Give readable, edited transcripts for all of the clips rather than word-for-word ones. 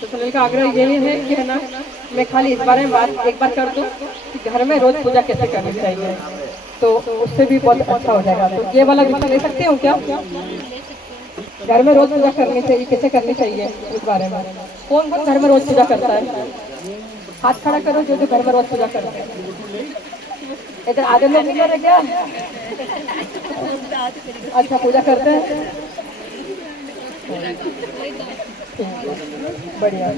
तो सुनील का आग्रह यही है कि है ना, मैं खाली इस बारे में बात एक बार कर दूं कि घर में रोज पूजा कैसे करनी चाहिए, तो उससे भी बहुत अच्छा हो जाएगा। तो ये वाला विषय ले सकते हो क्या? घर में रोज पूजा करनी चाहिए, कैसे करनी चाहिए उस बारे में। कौन कौन घर में रोज पूजा करता है? हाथ खड़ा करो जो जो घर में रोज पूजा करते हैं। इधर आधे लोग इधर है क्या? अच्छा, पूजा करते हैं। बढ़िया।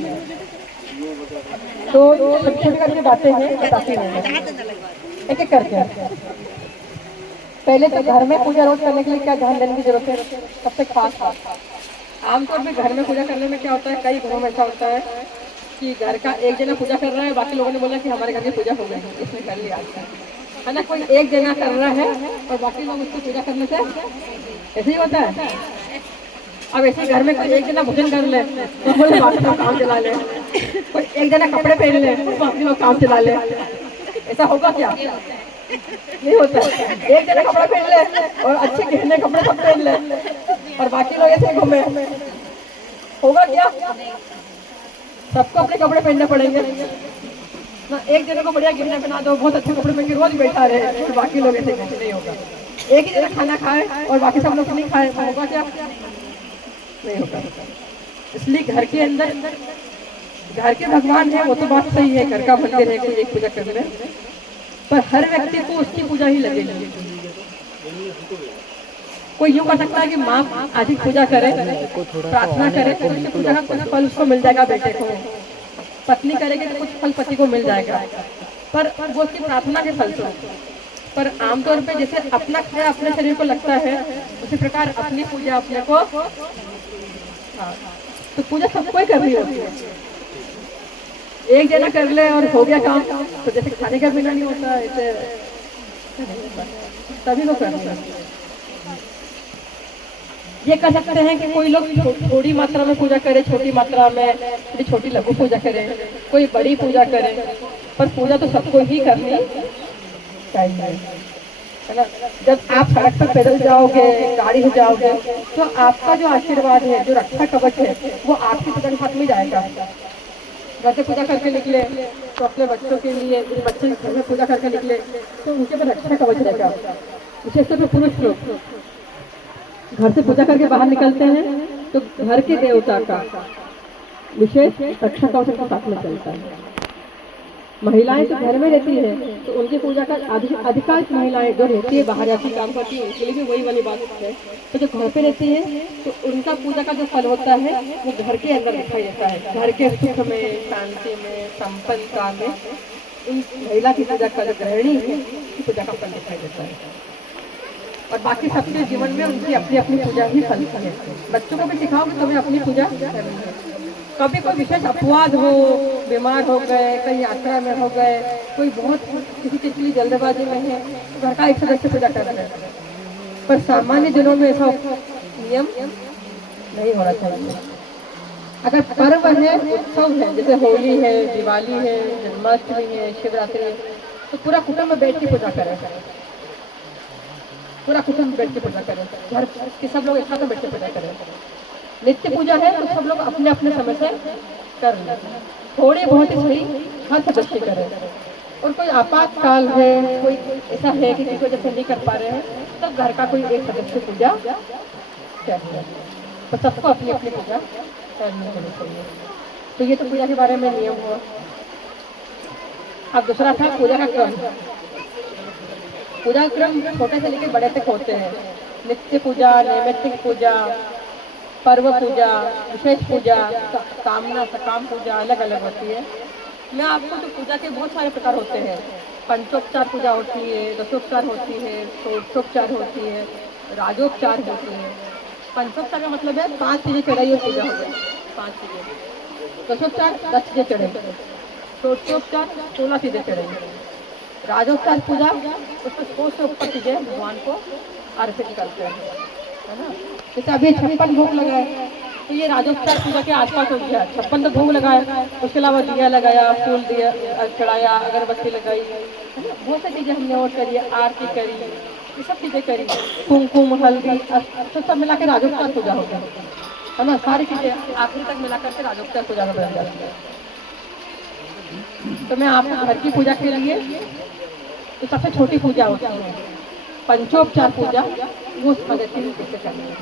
तो छोटी छोटी करके बातें हैं, बताती हूँ एक एक करके। पहले तो घर में पूजा रोज करने के लिए क्या ध्यान देने की जरूरत है? सबसे खास बात, आमतौर पे घर में पूजा करने में क्या होता है, कई घरों में ऐसा होता है कि घर का एक जना पूजा कर रहा है, बाकी लोगों ने बोला कि हमारे घर की पूजा हो गई, इसने कर लिया, है ना। कोई एक जना कर रहा है और बाकी लोग उसको पूजा करने से ऐसे ही होता है। अब ऐसे घर में कोई एक जना भोजन कर ले तो बोले बाकी लोग काम चला ले, कोई एक जना कपड़े पहन ले तो बाकी लोग काम चला ले, ऐसा होगा क्या? नहीं होता। एक जना कपड़ा पहन ले और अच्छे गहने कपड़े सब पहन ले और बाकी लोग ऐसे घूमे, होगा क्या? सबको अपने कपड़े पहनने पड़ेंगे ना। एक जने को बढ़िया गहना पहना दो, बहुत अच्छे कपड़े पहन के रोज बैठा रहे, तो बाकी लोग ऐसे कैसे? नहीं होगा। एक ही जना खाना खाए और बाकी सब लोग नहीं खाए, होगा क्या? नहीं होगा। इसलिए घर के अंदर घर के भगवान है, वो तो बात सही है, घर का मंदिर है, कोई एक पूजा कर ले, पर हर व्यक्ति को उसकी पूजा ही लगेगी। कोई यूं कर सकता है कि माँ अधिक पूजा करे, प्रार्थना करे तो उसकी पूजा का कुछ फल उसको मिल जाएगा बेटे को, पत्नी करेगी तो कुछ फल पति को मिल जाएगा, पर वो उसकी प्रार्थना के फल से। पर आमतौर पे जैसे अपना खाया अपने शरीर को लगता है, उसी प्रकार अपनी पूजा अपने को, हाँ, तो पूजा सबको ही करनी होती है। एक जना कर ले और हो गया काम, तो जैसे खाने का बिना नहीं होता ऐसे सभी को करना है। ये कर सकते हैं कि कोई लोग थोड़ी मात्रा में पूजा करे, छोटी मात्रा में, थोड़ी छोटी लघु पूजा करे, कोई बड़ी पूजा करे, पर पूजा तो सबको ही करनी चाहिए, है ना। जब आप सड़क पर पैदल जाओगे, गाड़ी से जाओगे, तो आपका जो आशीर्वाद है, जो रक्षा कवच है, वो आपके सदन हाथ में जाएगा। घर से पूजा करके निकले तो अपने बच्चों के लिए, बच्चे घर में पूजा करके निकले तो उनके पर रक्षा कवच रहेगा। विशेष तौर पर पुरुष लोग घर से पूजा करके बाहर निकलते हैं तो घर के देवता का विशेष रक्षा कवच के साथ में चलता है। महिलाएं तो घर में रहती है तो उनकी पूजा का अधिकांश महिलाएं जो रहती है बाहर जाती काम करती है, उनके लिए भी वही वाली बात है। तो जो घर पे रहती है तो उनका पूजा का जो फल होता है वो घर के अंदर दिखाई देता है, घर के सुख में, शांति में, संपन्नता में उन महिला की पूजा का जो गृहिणी है उसकी पूजा का फल दिखाई देता है। और बाकी सबके जीवन में उनकी अपनी अपनी पूजा ही फल है। बच्चों को भी सिखाओ कि तुम्हें अपनी पूजा करनी है। कभी कोई विशेष अपवाद हो, बीमार हो गए, कहीं यात्रा में हो गए, कोई बहुत किसी चीज के लिए जल्दबाजी में है, तो घर का एक सदस्य पूजा कर रहे हैं, पर सामान्य दिनों में ऐसा नियम नहीं होना चाहिए। अगर पर्व है, उत्सव है, जैसे होली है, दिवाली है, जन्माष्टमी है, शिवरात्रि है, तो पूरा कुटुंब बैठ के पूजा करें, पूरा कुटुंब बैठ के पूजा करें, घर के सब लोग एक साथ बैठ के पूजा करें। नित्य पूजा है तो सब लोग अपने अपने समय से कर लें, थोड़ी बहुत ही सही हर सदस्य करें। और कोई आपातकाल है, कोई ऐसा है कि किसी वजह से नहीं कर पा रहे हैं, तब घर का कोई एक सदस्य पूजा करते हैं, तो सबको अपनी अपनी पूजा करनी चाहिए। तो ये तो पूजा के बारे में नियम हुआ। अब दूसरा था पूजा का क्रम। पूजा क्रम छोटे से लेकर बड़े तक होते हैं। नित्य पूजा, नैमित्तिक पूजा, पर्व पूजा, विशेष पूजा, कामना सकाम पूजा अलग अलग होती है। मैं आपको तो पूजा के बहुत सारे प्रकार होते हैं। पंचोपचार पूजा होती है, दशोपचार होती है, षोडशोपचार होती है, राजोपचार होती है। पंचोपचार का मतलब है 5 चीजें चढ़ाई हुई पूजा हो गई, 5 चीजें। दशोपचार 10 चीजें चढ़ाई, षोडशोपचार 16 चीजें चढ़ाई। राजोपचार पूजा उसमें 100 से ऊपर चीजें भगवान को अर्पित करते हैं, है ना। जैसे अभी 56 भोग लगाए तो ये राजोपचार पूजा के आसपास हो गया। 56 तो भोग लगाया, उसके अलावा दिया लगाया, फूल दिया चढ़ाया, अगरबत्ती लगाई, बहुत सी चीजें हमने और करी, आरती करी, ये सब चीजें करी, कुमकुम, हल्दी, तो सब मिला के राजोपचार पूजा हो गया। है ना, सारी चीजें आखिरी तक मिला करके राजोपचार पूजा में बन जाती है। तो मैं आपको घर की पूजा के लिए तो सबसे छोटी पूजा होती है पंचोपचार पूजा, वो समझ देती हूँ कैसे करनी है।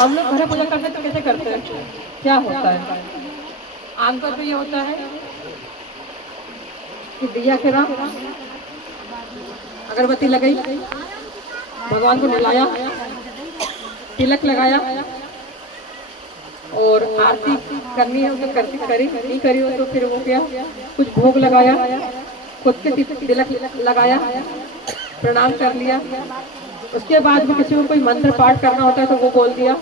हम लोग घर में पूजा करते हैं तो कैसे करते हैं, क्या होता है? आमतौर पर ये होता है कि दिया खिला, अगरबत्ती लगाई, भगवान को नहलाया, तिलक लगाया और आरती करनी है तो करती करी, नहीं करी हो तो फिर वो क्या कुछ भोग लगाया, खुद के तिलक लगाया, प्रणाम कर लिया। उसके बाद में किसी को कोई मंत्र पाठ करना होता है तो वो बोल दिया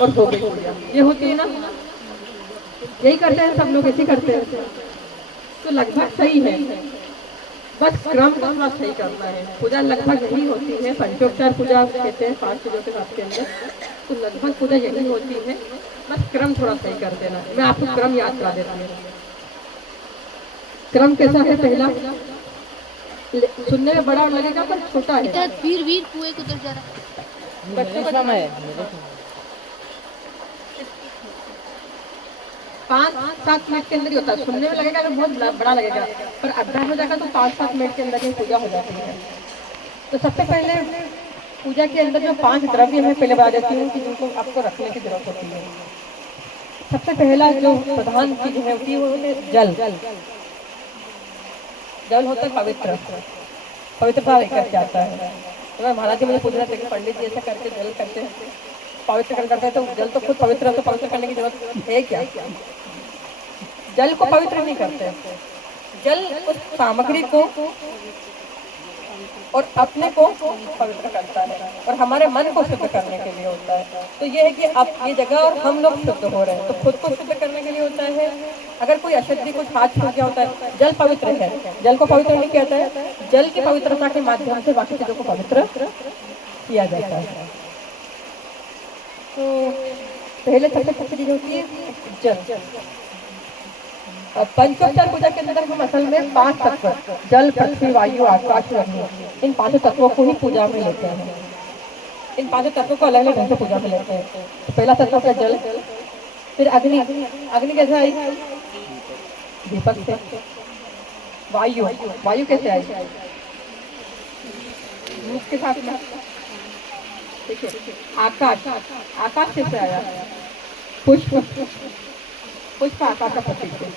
और भोग दिया। ये होती है ना, यही करते हैं सब लोग, ऐसे करते हैं। तो लगभग सही है, बस क्रम को थोड़ा सही करना है। पूजा लगभग यही होती है, पंचोपचार पूजा कहते हैं 5 चीजों के साथ के अंदर, तो लगभग पूजा यही होती है, बस क्रम थोड़ा सही कर देना। मैं आपको क्रम याद करा देती हूँ। क्रम कैसा है? पहला सुनने में बड़ा लगेगा पर छोटा है। वीर कुएं को उधर जा रहा बच्चों का नाम है 5-7 मिनट के अंदर ही होता है। सुनने में लगेगा तो बहुत बड़ा लगेगा, पर अभ्यास हो जाएगा तो 5-7 मिनट के अंदर ही पूजा हो जाती है। तो सबसे पहले पूजा के अंदर जो 5 द्रव्य मैं पहले बता देती हूँ कि जिनको आपको रखने की जरूरत होती है। सबसे पहला जो प्रधान चीज है होती है वो है जल। जल होता है पवित्र, पवित्रता लेकर के आता है। तो महाराज जी मुझे पूछ रहे थे कि पंडित जी ऐसा करके जल करते हैं, पवित्र करते हैं, तो जल तो खुद पवित्र है, तो पवित्र करने की जरूरत है क्या? जल को पवित्र नहीं करते, जल उस सामग्री को और अपने को पवित्र करता है और हमारे मन को शुद्ध करने के लिए होता है। तो ये है कि अब ये जगह और हम लोग शुद्ध हो रहे हैं, तो खुद को शुद्ध करने के लिए होता है। अगर कोई अशुद्धि कुछ हाथ छू गया होता है, जल पवित्र है, जल को पवित्र नहीं कहता है, जल की पवित्रता के माध्यम से बाकी चीजों को पवित्र किया जाता है। तो पहले सबसे पहली चीज होती है जल। और पंचोपचार पूजा के अंदर हम असल में 5 तत्व जल, पृथ्वी, वायु, आकाश, अग्नि, इन 5 तत्वों को ही पूजा में लेते हैं। इन 5 तत्वों को अलग अलग ढंग से पूजा में लेते हैं। तो पहला तत्व है जल, फिर अग्नि। अग्नि कैसे आई? दीपक से। वायु, वायु कैसे आई? धूप के साथ में। ठीक है। आकाश, आकाश कैसे आया? पुष्प, पुष्प आकाश का प्रतीक है,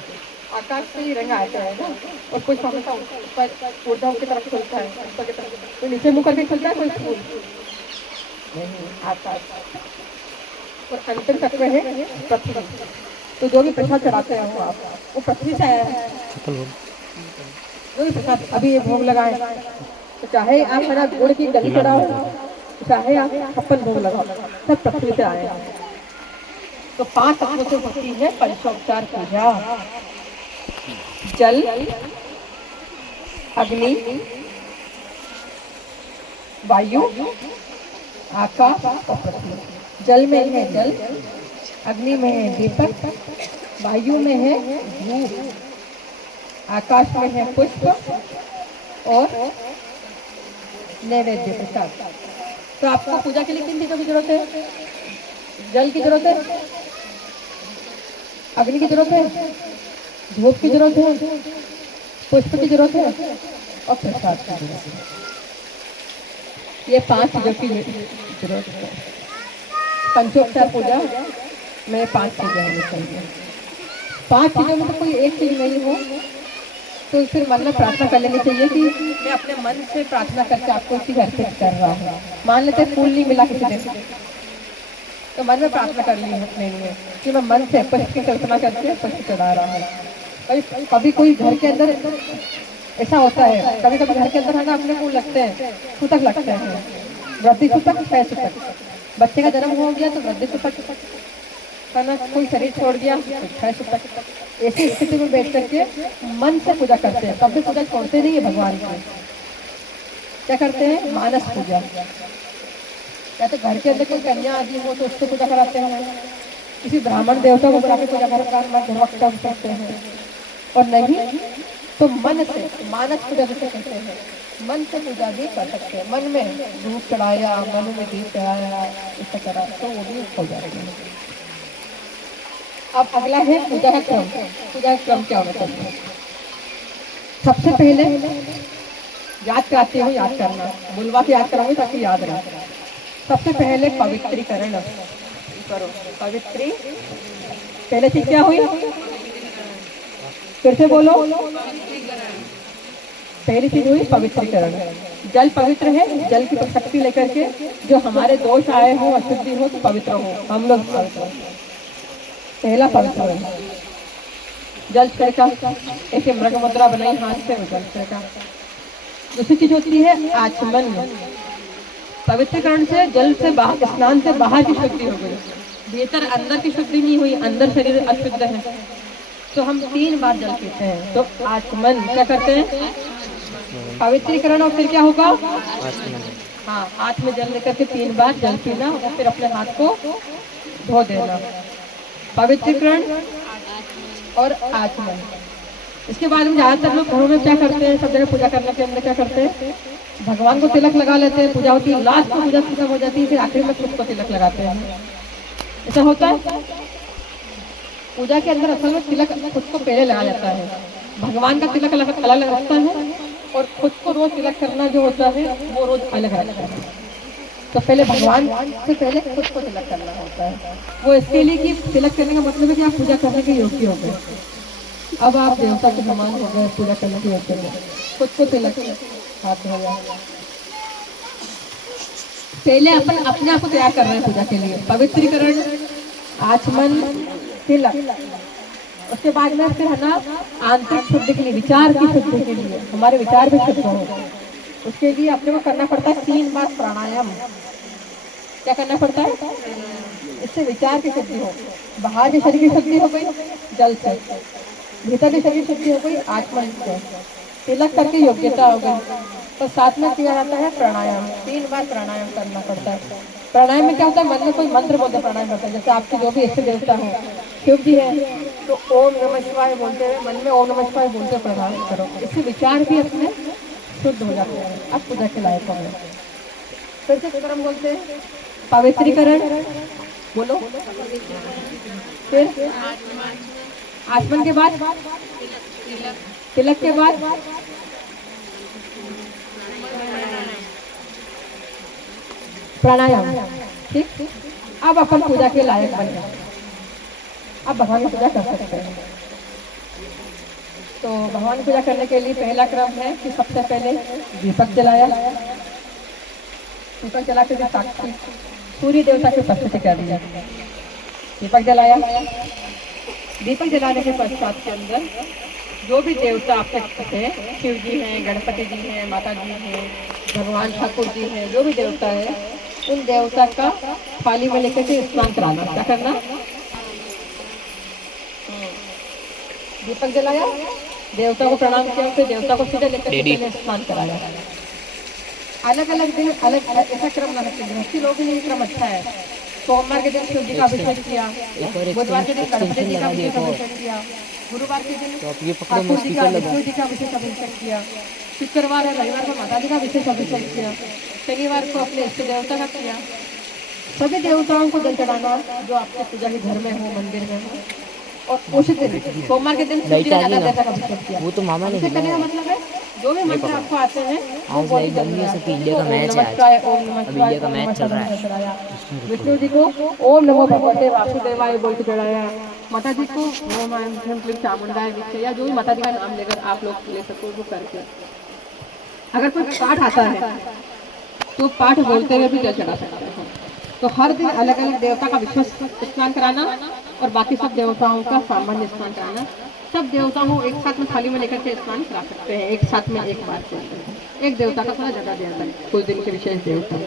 आकाश से ही रंग आता है ना। और पुष्प हमेशा ऊपर ऊर्जा की तरफ खुलता है, ऊपर की तरफ। तो नीचे मुँह करके खुलता है कोई फूल नहीं, आकाश। और अंतिम तत्व है पृथ्वी। तो जो भी प्रसाद चढ़ाते हैं वो आप, वो पृथ्वी से आया है। जो भी प्रसाद अभी ये भोग लगाए, तो चाहे आप मेरा गुड़ की गली चढ़ाओ, चाहे आप 56 भोग लगाओ, सब पृथ्वी से आए हैं। तो 5 तत्वों से होती है पंचोपचार पूजा। जल, अग्नि, वायु, आकाश और पृथ्वी। जल में है जल, अग्नि में है दीपक, वायु में है धूप, आकाश में है पुष्प और नैवेद्य प्रसाद। तो आपको पूजा के लिए किन चीजों की जरूरत है? जल की जरूरत है, अग्नि की जरूरत है, धूप की जरूरत है, पुष्प की जरूरत है और प्रसाद की जरूरत है। ये 5 चीजों की जरूरत है। पंचोपचार पूजा में 5 चीजें होनी चाहिए। 5 चीजों में तो कोई एक चीज नहीं हो तो फिर मन में प्रार्थना कर लेनी चाहिए कि मैं अपने मन से प्रार्थना करके आपको इसी घर पे कर रहा हूँ। मान लेते फूल नहीं मिला किसी दिन, तो मन में प्रार्थना कर ली अपने लिए कि मैं मन से पुष्प की कल्पना करके पुष्प चढ़ा रहा हूँ। कभी कोई घर के अंदर ऐसा होता है, कभी कभी घर के अंदर है ना अपने फूल लगते हैं, सूतक लगते हैं, वृद्धि सूतक, क्षय सूतक। बच्चे का जन्म हो गया तो वृद्धि सूतक करना, कोई शरीर छोड़ गया तो क्षय सूतक। ऐसी स्थिति में बैठ करके मन से पूजा करते हैं, कभी पूजा छोड़ते नहीं है भगवान को। क्या करते हैं? मानस पूजा। या तो घर के अंदर कोई कन्या आदि हो तो उससे पूजा कराते हैं, किसी ब्राह्मण देवता को बुला के पूजा कर सकते हैं, और नहीं तो मन से मानस पूजा जैसे कहते हैं मन से पूजा भी कर सकते हैं। मन में धूप चढ़ाया, मन में दीप चढ़ाया, ऐसा करा तो वो भी हो जाएगा। अब अगला है पूजा का क्रम। पूजा का क्रम क्या होना चाहिए? सबसे पहले याद कराती हूँ, याद करना, बुलवा के याद कराऊंगी ताकि याद रहे। सबसे पहले पवित्रीकरण करो। पवित्री पहले चीज क्या हुई? फिर से बोलो। पहली चीज हुई पवित्रीकरण। जल पवित्र है, जल की शक्ति लेकर के जो हमारे दोष आए हो, अशुद्धि हो तो पवित्र हो, हम लोग पवित्र हो। पहला पवित्र जल छिड़का, ऐसे मृग मुद्रा बनाई हाथ से, जल छिड़का। दूसरी चीज होती है आचमन। पवित्रकरण से, जल से बाहर, स्नान से बाहर की शुद्धि हो गई, भीतर अंदर की शुद्धि नहीं हुई, अंदर शरीर अशुद्ध है तो हम 3 बार जल पीते हैं। तो आचमन क्या करते हैं? पवित्रीकरण, और फिर क्या होगा? हाँ, हाथ में जल लेकर के 3 बार जल पीना और फिर अपने हाथ को धो देना। पवित्रीकरण और आचमन। इसके बाद में ज्यादातर लोग घरों में क्या करते हैं, सब जगह पूजा करने के अंदर क्या करते हैं, भगवान को तिलक लगा लेते हैं, पूजा होती है, लास्ट में पूजा खत्म हो जाती है, फिर आखिर में खुद को तिलक लगाते हैं। ऐसा होता है? पूजा के अंदर असल में तिलक खुद को पहले लगा जाता है। भगवान का तिलक अलग रखता है और खुद को रोज तिलक करना जो होता है वो रोज अलग रखता है। तो पहले भगवान से पहले खुद को तिलक करना होता है। वो इसके लिए कि तिलक करने का मतलब है कि आप पूजा करने के योग्य हो गए, अब आप देवता के समान हो गए, पूजा करने के योग्य हो। खुद को तिलक हाथ धोया। पहले अपन अपने आप को तैयार कर रहे हैं पूजा के लिए। पवित्रीकरण, आचमन, तिलक। उसके बाद में फिर है ना आंतरिक शुद्धि के लिए, विचार की शुद्धि के लिए, हमारे विचार भी शुद्ध हो, उसके लिए अपने को करना पड़ता है 3 बार प्राणायाम। क्या करना पड़ता है? इससे विचार की शुद्धि हो, बाहर के शरीर की शुद्धि हो गई जल से, भीतर की शरीर शुद्धि हो गई आचमन से, तिलक करके योग्यता हो गई। तो साथ में किया जाता है प्राणायाम। 3 बार प्राणायाम करना पड़ता है। प्राणायाम में क्या होता है? मन में कोई मंत्र बोलते प्राणायाम करते हैं। जैसे आपके जो भी इष्ट देवता हो, शिव जी है तो ओम नमः शिवाय बोलते हुए मन में ओम नमः शिवाय बोलते प्राणायाम करो। इससे विचार भी अपने शुद्ध हो जाते हैं, अब पूजा के लायक हो गए। फिर से क्रम बोलते हैं, पवित्रीकरण बोलो, फिर आचमन के बाद तिलक के बाद प्राणायाम। ठीक, अब अपन पूजा के लायक बन गए, अब भगवान की पूजा कर सकते हैं। तो भगवान की पूजा करने के लिए पहला क्रम है कि सबसे पहले दीपक जलाया। दीपक जला के जो साक्षी सूर्य देवता की उपस्थिति कर दिया, दीपक जलाया। दीपक जलाने के पश्चात के अंदर जो भी देवता आपके हैं, शिव जी हैं, गणपति जी हैं, माता जी हैं, भगवान ठाकुर जी हैं, जो भी देवता है उन देवता का थाली में लेकर के स्नान कराना। क्या करना? दीपक जलाया, देवता को प्रणाम किया, फिर देवता को सीधे लेकर के स्नान कराया। अलग अलग दिन अलग अलग ऐसा क्रम रहना चाहिए। गृहस्थी लोग ये क्रम अच्छा है। सोमवार के दिन शिव जी का अभिषेक किया, बुधवार के दिन गणपति जी का अभिषेक किया, गुरुवार के दिन ठाकुर जी का विष्णु जी का अभिषेक किया, शुक्रवार है रविवार को माता जी का विशेष अभिषेक किया, शनिवार को अपने इष्ट देवता का किया। सभी देवताओं को जल चढ़ाना जो आपके पूजा के घर में हो, मंदिर में हो। और उसी दिन सोमवार के दिन शिव जी का देवता का अभिषेक किया। वो तो मामा ने करने का मतलब है जो भी मंत्र आपको आते हैं वो बोली चल रहा है। इंडिया का मैच है, ओम नमः शिवाय, इंडिया का मैच चल रहा है। विष्णु जी को ओम नमो भगवते वासुदेवाय बोल के चढ़ाया। माता जी को ओम ऐं क्लीं चामुंडाय विद्महे, या जो भी माता जी का नाम लेकर आप लोग ले सको वो करके। अगर कोई पाठ आता है तो पाठ बोलते हुए भी जल चढ़ा सकते हैं। तो हर दिन अलग अलग देवता का विशेष स्नान कराना और बाकी सब देवताओं का सामान्य स्नान कराना। सब देवताओं को एक साथ में थाली में लेकर के स्नान करा सकते हैं, एक साथ में एक बार से। एक देवता का थोड़ा जगह दिया जाता है, कुछ दिन के विशेष देवता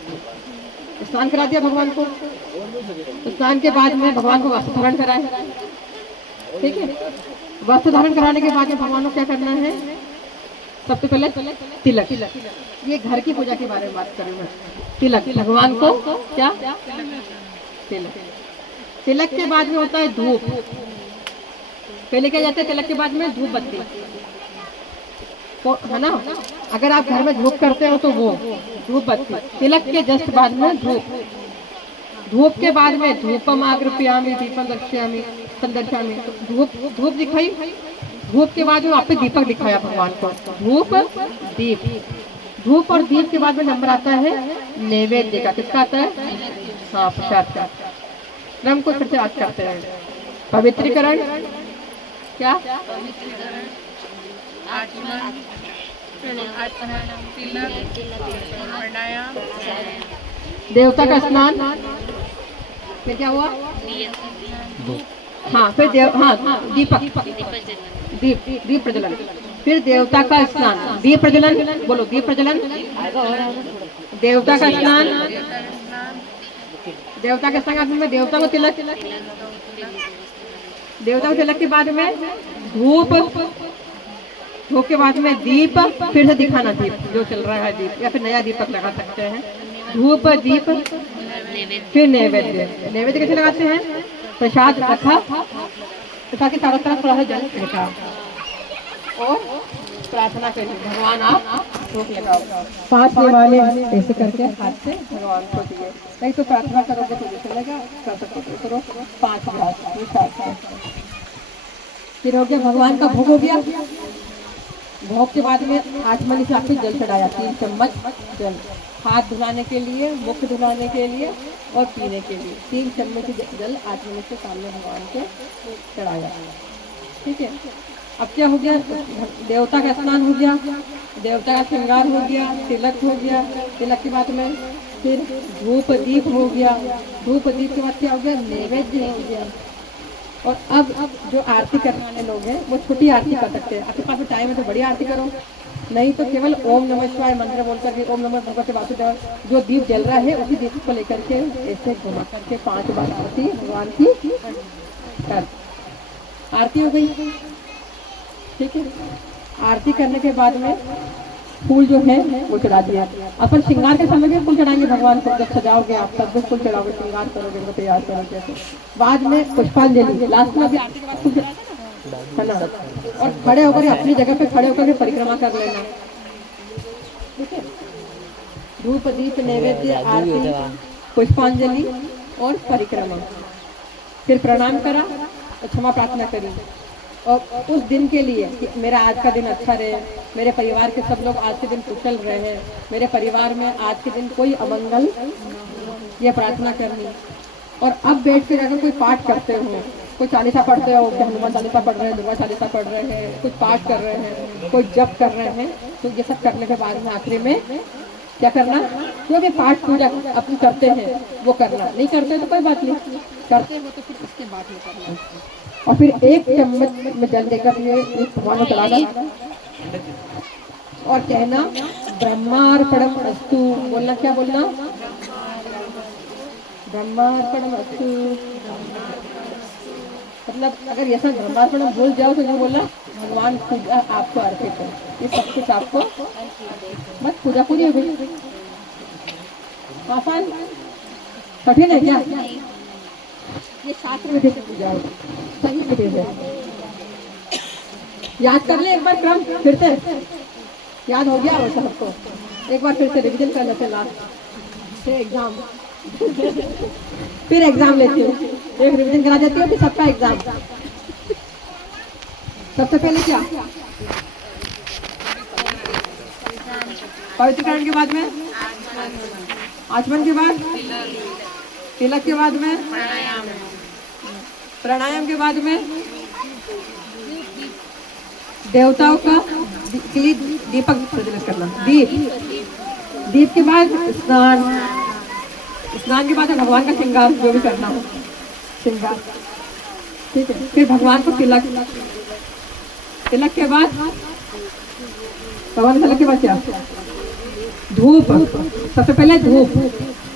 स्नान करा दिया भगवान को। तो स्नान के बाद में भगवान को वस्त्र धारण कराए। ठीक है, वस्त्र धारण कराने के बाद में भगवान को क्या करना है? सबसे पहले तिलक। ये घर की पूजा के बारे में बात करें मैं। तिलक भगवान को क्या? तिलक। तिलक के बाद में होता है धूप। पहले क्या जाता है तिलक के बाद में? धूप बत्ती, है ना। अगर आप घर में धूप करते हो तो वो धूप बत्ती, तिलक के जस्ट बाद में धूप, धूप के बाद में धूपम आग्रपयामि दीपम दर्शयामि संदर्शयामि, तो धूप धूप दिखाई, धूप के बाद में आपने दीपक दिखाया भगवान को, धूप दीप, धूप और दीप के बाद में नंबर आता है नैवेद्य का, किसका आता है? हाँ, प्रसाद का। क्रम को फिर से याद करते हैं। पवित्रीकरण क्या? देवता का स्नान, फिर क्या हुआ? हाँ, फिर दीपक, दीप, दीप प्रज्वलन, फिर देवता का स्नान, दीप प्रज्वलन, बोलो दीप प्रज्वलन, देवता का स्नान, देवता के स्नान में देवता को तिलक, देवता को तिलक के बाद में धूप, धूप के बाद में दीप, फिर से दिखाना दीप जो चल रहा है दीप, या फिर नया दीपक लगा सकते हैं, धूप दीप, फिर नैवेद्य, नैवेद्य कैसे लगाते हैं? प्रसाद रखा, प्रसाद के चारों तरफ थोड़ा सा जल छिड़का और प्रार्थना करिए, भगवान आप रोक लगाओ, 5 वाले ऐसे करके हाथ से भगवान को दिए, नहीं तो प्रार्थना करोगे तो जैसे लगा कर सकते करो, 5 ग्लास फिर हो गया, भगवान का भोग हो गया। भोग के बाद में आचमनी से आपको जल चढ़ाया, 3 चम्मच जल, हाथ धुलाने के लिए, मुख धुलाने के लिए और पीने के लिए 3 चम्मच जल आचमनी के सामने भगवान को चढ़ाया। ठीक है, अब क्या हो गया? देवता का स्नान हो गया, देवता का श्रृंगार हो गया, तिलक हो गया, तिलक के बाद में फिर धूप दीप हो गया, धूप दीप के बाद क्या हो गया? नैवेद्य हो गया। और अब जो आरती करने वाले लोग हैं वो छोटी आरती कर सकते हैं, आपके पास टाइम है तो बड़ी आरती करो, नहीं तो केवल ओम नमः शिवाय मंत्र बोल करके ओम नमः भगवते वासुदेव, जो दीप जल रहा है उसी दीप को लेकर के ऐसे घुमा करके 5 बार आरती भगवान की कर, आरती हो गई। ठीक है, आरती करने के बाद में फूल जो है वो चढ़ा दिया। अपन श्रृंगार के समय में फूल चढ़ाएंगे भगवान को, जब सजाओगे आप तब भी फूल चढ़ाओगे, श्रृंगार करोगे, उनको तैयार करोगे, बाद में पुष्पांजलि, लास्ट में भी आरती के बाद फूल है ना, और खड़े होकर अपनी जगह पे खड़े होकर परिक्रमा कर लेना। ठीक है, धूप दीप नैवेद्य आरती पुष्पांजलि और परिक्रमा, फिर प्रणाम करा और क्षमा प्रार्थना करी, और उस दिन के लिए कि मेरा आज का दिन अच्छा रहे, मेरे परिवार के सब लोग आज के दिन कुशल रहे, मेरे परिवार में आज के दिन कोई अमंगल, ये प्रार्थना करनी। और अब बैठ कर अगर कोई पाठ करते हो, कोई चालीसा पढ़ते हो, हनुमान चालीसा पढ़ रहे हैं, दुर्गा चालीसा पढ़ रहे हैं, कुछ पाठ कर रहे हैं, कोई जप कर रहे हैं, तो ये सब करने के बाद में आखिरी में क्या करना? जो भी पाठ पूजा अपनी करते हैं वो करना, नहीं करते तो कोई बात नहीं, करते हो तो फिर उसके बाद में करना। और फिर 1 चम्मच में जल देकर भगवान को चढ़ाना और कहना ब्रह्मार्पणम अस्तु, बोलना क्या बोलना? ब्रह्मार्पणम अस्तु, मतलब अगर ऐसा ब्रह्मार्पणम भूल जाओ तो ये बोलना भगवान पूजा आपको अर्पित है, ये सब कुछ आपको, बस पूजा पूरी हो गई। आसान, कठिन है क्या? ये शास्त्र विधि से पूजा है, सही विधि है। याद कर ले एक बार क्रम, फिर से याद हो गया वैसा सबको, एक बार फिर से रिवीजन कर लेते लास्ट से एग्जाम फिर एग्जाम लेती हूँ, एक रिवीजन करा देती हूँ फिर सबका एग्जाम। सबसे पहले क्या? पवित्रीकरण के बाद में आचमन के बाद तिलक के बाद में प्राणायाम के बाद में देवताओं का के लिए दीपक प्रज्वलित करना, दीप, दीप के बाद स्नान, स्नान के बाद भगवान का श्रृंगार जो भी करना हो श्रृंगार। ठीक है, फिर भगवान को तिलक, तिलक के बाद भगवान तिलक के बाद क्या? धूप, सबसे पहले धूप,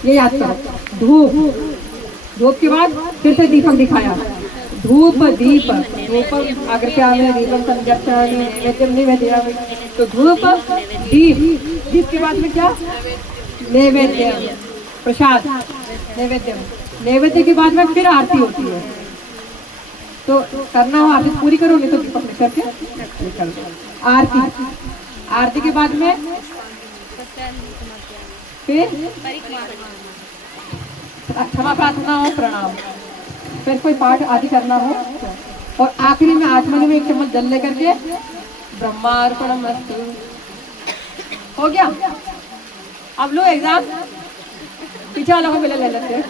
ये याद करो, धूप, धूप के बाद फिर से दीपक दिखाया, धूप दीप, धूपम अग्रपयामि दीपम संदर्शयामि नैवेद्यम निवेदयामि, तो धूप दीप, दीप के बाद में क्या? नैवेद्य, प्रसाद, नैवेद्य, नैवेद्य के बाद में फिर आरती होती है, तो करना हो आरती पूरी करो, नहीं तो दीपक लेकर के निकल। आरती, आरती के बाद में फिर क्षमा प्रार्थना हो, प्रणाम, फिर कोई पाठ आदि करना हो, और आखिरी में आचमनी में एक चम्मच जल लेकर के ब्रह्मार्पणमस्तु। हो गया। अब लो एग्जाम, पीछे वालों को पहले ले लेते हैं।